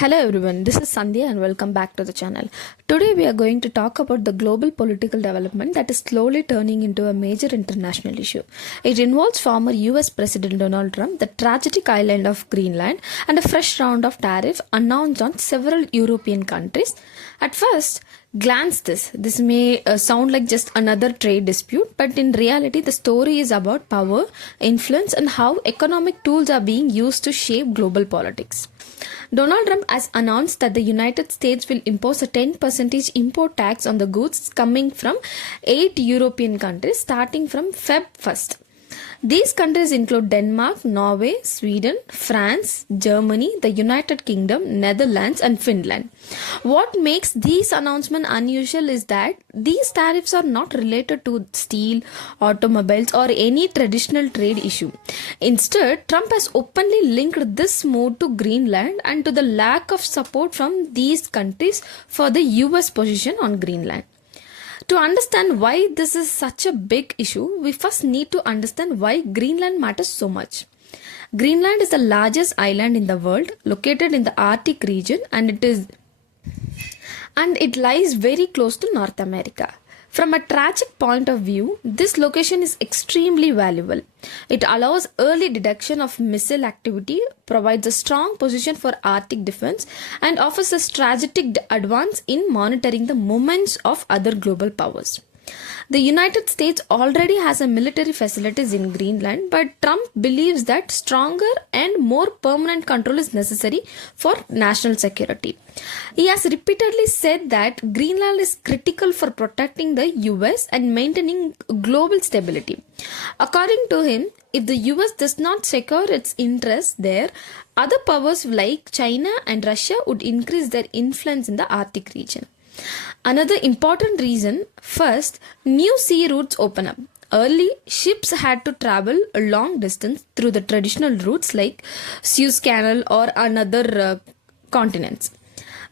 Hello everyone, this is Sandhya and welcome back to the channel. Today we are going to talk about the global political development that is slowly turning into a major international issue. It involves former US President Donald Trump, the tragic island of Greenland, and a fresh round of tariffs announced on several European countries. At first glance, this may sound like just another trade dispute, but in reality the story is about power, influence, and how economic tools are being used to shape global politics. Donald Trump has announced that the United States will impose a 10% import tax on the goods coming from 8 European countries starting from Feb 1st. These countries include Denmark, Norway, Sweden, France, Germany, the United Kingdom, Netherlands, and Finland. What makes these announcements unusual is that these tariffs are not related to steel, automobiles, or any traditional trade issue. Instead, Trump has openly linked this move to Greenland and to the lack of support from these countries for the US position on Greenland. To understand why this is such a big issue, we first need to understand why Greenland matters so much. Greenland is the largest island in the world, located in the Arctic region, and it lies very close to North America. From a tragic point of view, this location is extremely valuable. It allows early detection of missile activity, provides a strong position for Arctic defense, and offers a strategic advance in monitoring the movements of other global powers. The United States already has a military facilities in Greenland, but Trump believes that stronger and more permanent control is necessary for national security. He has repeatedly said that Greenland is critical for protecting the US and maintaining global stability. According to him, if the US does not secure its interests there, other powers like China and Russia would increase their influence in the Arctic region. Another important reason, first, new sea routes open up. Early, ships had to travel a long distance through the traditional routes like Suez Canal or another continents.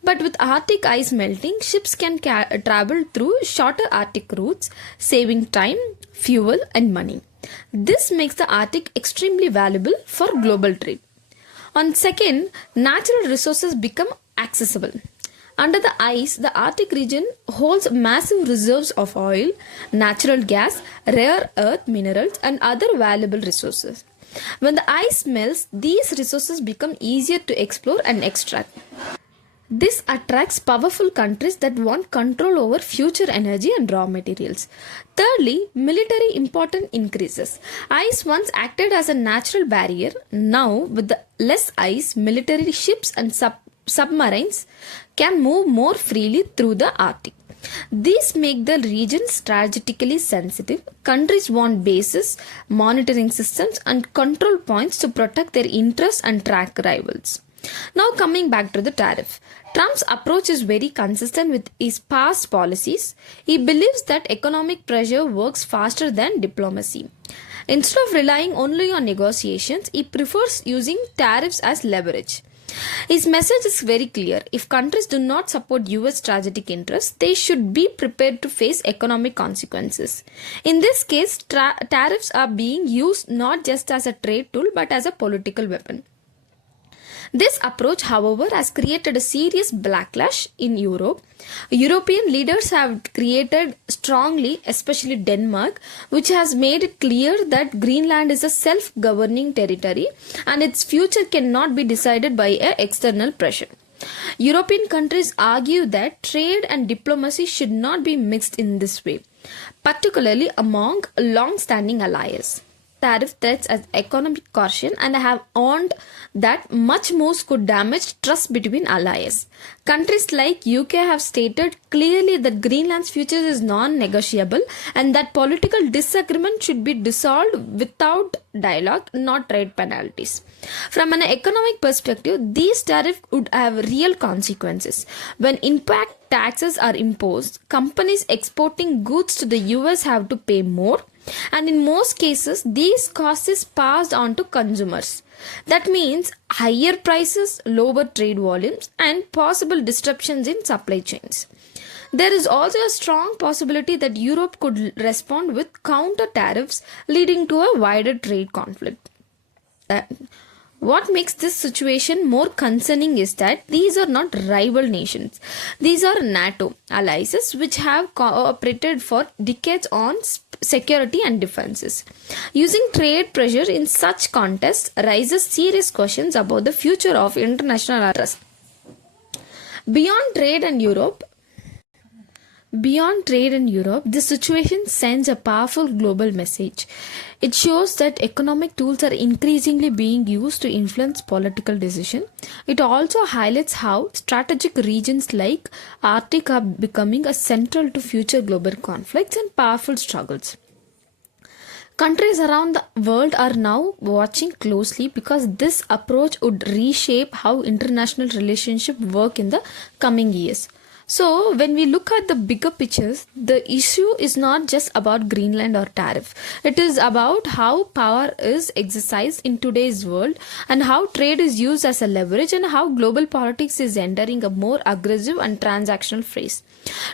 But with Arctic ice melting, ships can travel through shorter Arctic routes, saving time, fuel, and money. This makes the Arctic extremely valuable for global trade. On second, natural resources become accessible. Under the ice, the Arctic region holds massive reserves of oil, natural gas, rare earth minerals, and other valuable resources. When the ice melts, these resources become easier to explore and extract. This attracts powerful countries that want control over future energy and raw materials. Thirdly, military importance increases. Ice once acted as a natural barrier. Now, with the less ice, military ships and submarines can move more freely through the Arctic. These make the region strategically sensitive. Countries want bases, monitoring systems, and control points to protect their interests and track rivals. Now coming back to the tariff. Trump's approach is very consistent with his past policies. He believes that economic pressure works faster than diplomacy. Instead of relying only on negotiations, he prefers using tariffs as leverage. His message is very clear. If countries do not support US strategic interests, they should be prepared to face economic consequences. In this case, tariffs are being used not just as a trade tool but as a political weapon. This approach, however, has created a serious backlash in Europe. European leaders have created strongly, especially Denmark, which has made it clear that Greenland is a self-governing territory and its future cannot be decided by external pressure. European countries argue that trade and diplomacy should not be mixed in this way, particularly among long-standing allies. Tariff threats as economic caution and have warned that much moves could damage trust between allies. Countries like UK have stated clearly that Greenland's future is non-negotiable and that political disagreement should be dissolved without dialogue, not trade penalties. From an economic perspective, these tariffs would have real consequences. When impact taxes are imposed, companies exporting goods to the US have to pay more. And in most cases, these costs is passed on to consumers. That means higher prices, lower trade volumes, and possible disruptions in supply chains. There is also a strong possibility that Europe could respond with counter tariffs, leading to a wider trade conflict. What makes this situation more concerning is that these are not rival nations. These are NATO allies which have cooperated for decades on security and defenses. Using trade pressure in such contests raises serious questions about the future of international trust. Beyond trade and Europe, Beyond trade in Europe, this situation sends a powerful global message. It shows that economic tools are increasingly being used to influence political decisions. It also highlights how strategic regions like Arctic are becoming a central to future global conflicts and powerful struggles. Countries around the world are now watching closely because this approach would reshape how international relationships work in the coming years. So, when we look at the bigger pictures, the issue is not just about Greenland or tariff. It is about how power is exercised in today's world and how trade is used as a leverage and how global politics is entering a more aggressive and transactional phase.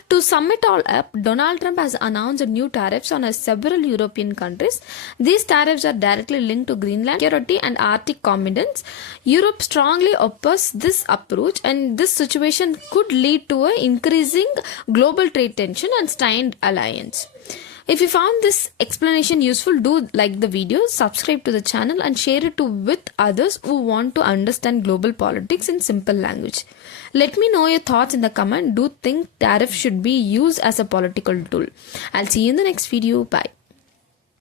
To sum it all up, Donald Trump has announced new tariffs on several European countries. These tariffs are directly linked to Greenland security and Arctic competence. Europe strongly opposes this approach, and this situation could lead to an increasing global trade tension and strained alliance. If you found this explanation useful, do like the video, subscribe to the channel and share it with others who want to understand global politics in simple language. Let me know your thoughts in the comment. Do you think tariff should be used as a political tool? I'll see you in the next video. Bye.